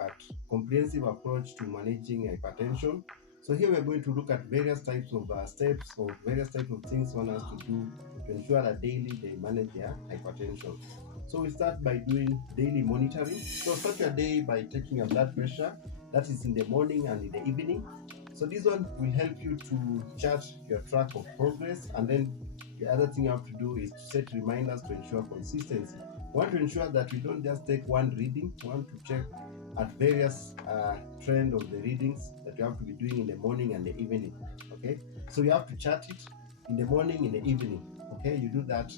at comprehensive approach to managing hypertension. So here we're going to look at various types of steps or various types of things one has to do to ensure that daily they manage their hypertension. So we start by doing daily monitoring. So start your day by taking your blood pressure. That is in the morning and in the evening. So this one will help you to chart your track of progress, and then the other thing you have to do is to set reminders to ensure consistency. We want to ensure that we don't just take one reading. We want to check at various trend of the readings that you have to be doing in the morning and the evening. Okay, so you have to chart it in the morning, in the evening. Okay, you do that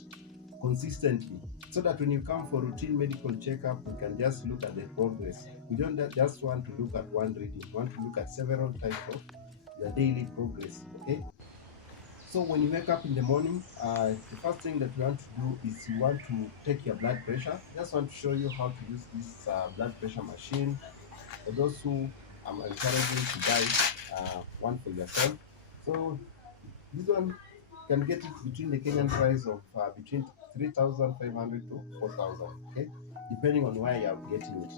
consistently so that when you come for routine medical checkup, we can just look at the progress. We don't just want to look at one reading. We want to look at several types of your daily progress. Okay, so when you wake up in the morning, the first thing that you want to do is you want to take your blood pressure. Just want to show you how to use this blood pressure machine. For those who I'm encouraging to buy one for yourself. So this one can get it between the Kenyan price of between 3,500 to 4,000, okay, depending on where you are getting it.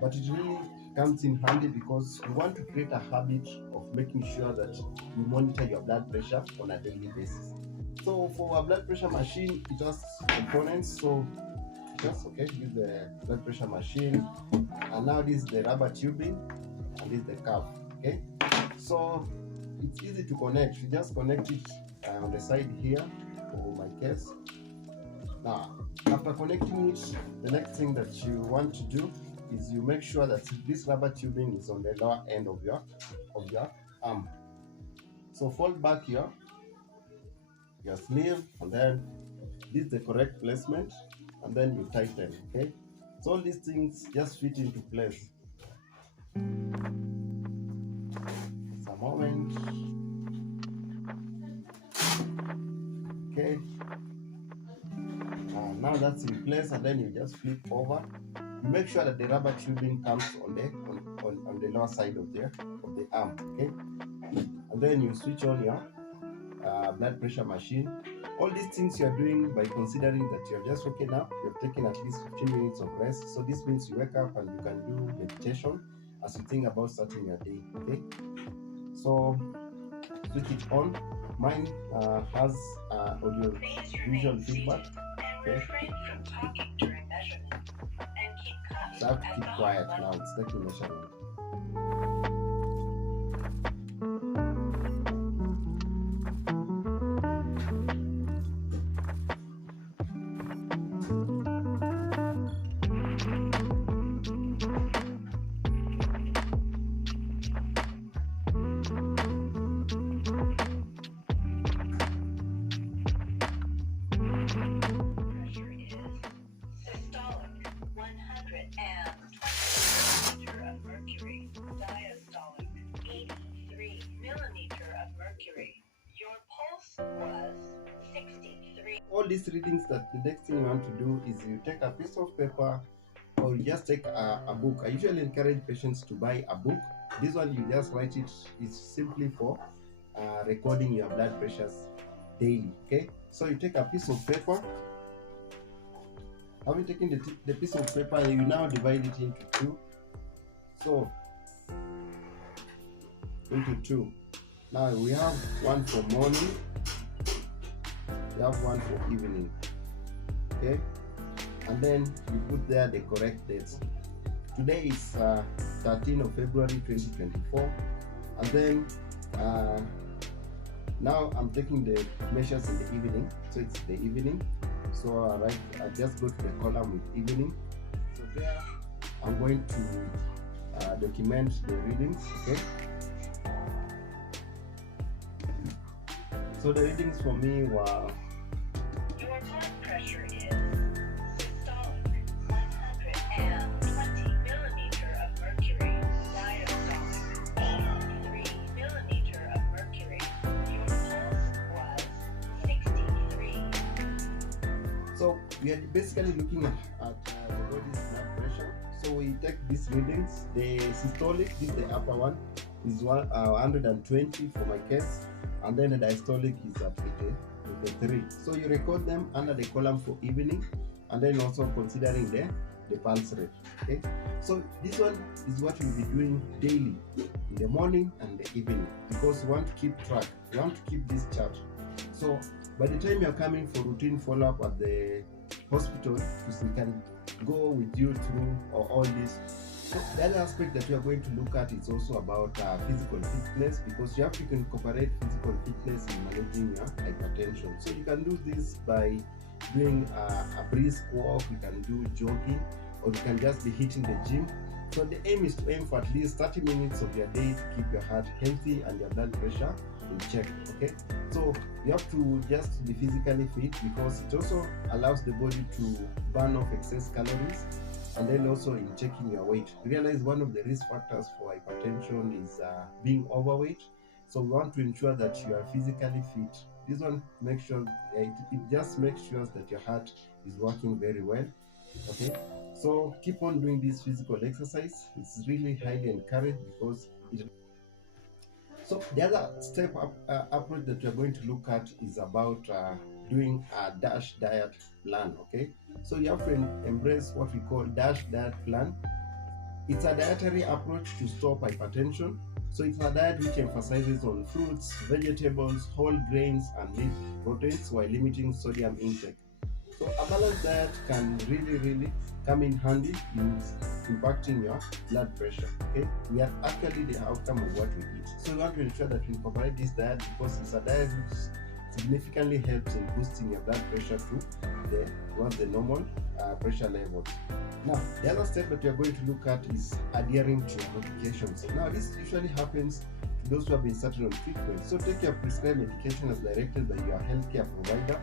But it really comes in handy because you want to create a habit of making sure that you monitor your blood pressure on a daily basis. So for a blood pressure machine, it has components. So just use the blood pressure machine, and now this is the rubber tubing, and this is the cuff. Okay, so it's easy to connect. You just connect it on the side here for my case. Now after connecting it, the next thing that you want to do is you make sure that this rubber tubing is on the lower end of your arm. So fold back your sleeve, and then this is the correct placement, and then you tighten. Okay, so all these things just fit into place. Just a moment. Okay, now that's in place, and then you just flip over. You make sure that the rubber tubing comes on the lower side of the arm. Okay, and then you switch on your blood pressure machine. All these things you are doing by considering that you're just waking up, you've taken at least 15 minutes of rest. So this means you wake up and you can do meditation as you think about starting your day. Okay, so switch it on. Mine has audio visual feedback. Okay, so I have to keep quiet now. It's taking measurement. All these readings, that the next thing you want to do is you take a piece of paper, or you just take a book. I usually encourage patients to buy a book. This one you just write it. It's simply for recording your blood pressures daily. Okay, so you take a piece of paper. Having taken the piece of paper, you now divide it into two. So into two. Now we have one for morning, we have one for evening. Okay, and then you put there the correct dates. Today is 13th of February 2024, and then now I'm taking the measures in the evening, so it's the evening. So I just go to the column with evening. So there I'm going to document the readings. Okay, so the readings for me were: your blood pressure is systolic 120 millimeter of mercury, diastolic 83 millimeter of mercury. Your pulse was 63. So we are basically looking at the body's blood pressure. So we take these readings. The systolic, this is the upper one, is 120 for my case, and then the diastolic is at 83. So you record them under the column for evening, and then also considering the the pulse rate. Okay, so this one is what you'll be doing daily in the morning and the evening, because you want to keep track, you want to keep this chart. So by the time you're coming for routine follow-up at the hospital, we can go with you through all this. So the other aspect that we are going to look at is also about physical fitness, because you have to incorporate physical fitness in managing your hypertension. So you can do this by doing a brisk walk, you can do jogging, or you can just be hitting the gym. So the aim is to aim for at least 30 minutes of your day to keep your heart healthy and your blood pressure in check. Okay, so you have to just be physically fit, because it also allows the body to burn off excess calories, and then also in checking your weight. Realize one of the risk factors for hypertension is being overweight. So we want to ensure that you are physically fit. This one makes sure it just makes sure that your heart is working very well. Okay, so keep on doing this physical exercise. It's really highly encouraged, because it. So the other approach that we're going to look at is about doing a DASH diet plan. Okay, so you have to embrace what we call DASH diet plan. It's a dietary approach to stop hypertension. So it's a diet which emphasizes on fruits, vegetables, whole grains, and leaf proteins while limiting sodium intake. So a balanced diet can really come in handy in impacting your blood pressure. Okay, we are actually the outcome of what we eat. So we want to ensure that we incorporate this diet, because it's a diet which significantly helps in boosting your blood pressure to the normal pressure levels. Now, the other step that we are going to look at is adhering to your medications. Now, this usually happens to those who have been started on treatment. So take your prescribed medication as directed by your healthcare provider.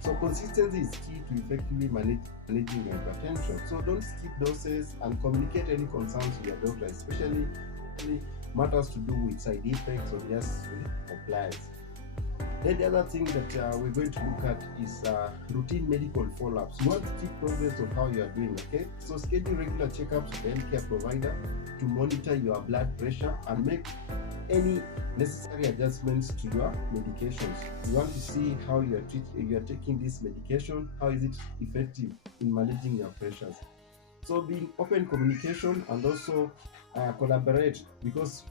So consistency is key to effectively managing your hypertension. So don't skip doses, and communicate any concerns with your doctor, especially matters to do with side effects or just compliance. Then the other thing that we're going to look at is routine medical follow-ups. You want to keep progress of how you are doing. Okay, so schedule regular checkups with the healthcare provider to monitor your blood pressure and make any necessary adjustments to your medications. You want to see how you are taking this medication, how is it effective in managing your pressures. So being open communication, and also collaborate, because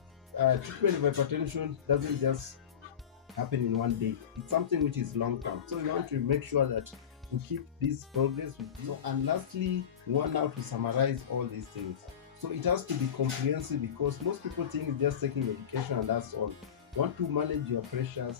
treatment of hypertension doesn't just happen in one day. It's something which is long term. So we want to make sure that we keep this progress with you. So, and lastly, we want now to summarize all these things. So it has to be comprehensive, because most people think just taking medication and that's all. You want to manage your pressures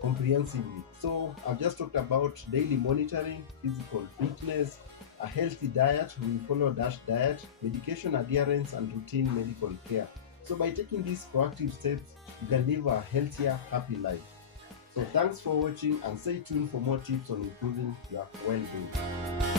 comprehensively. So I've just talked about daily monitoring, physical fitness, a healthy diet, we follow DASH diet, medication adherence, and routine medical care. So by taking these proactive steps, you can live a healthier, happy life. So thanks for watching, and stay tuned for more tips on improving your well-being.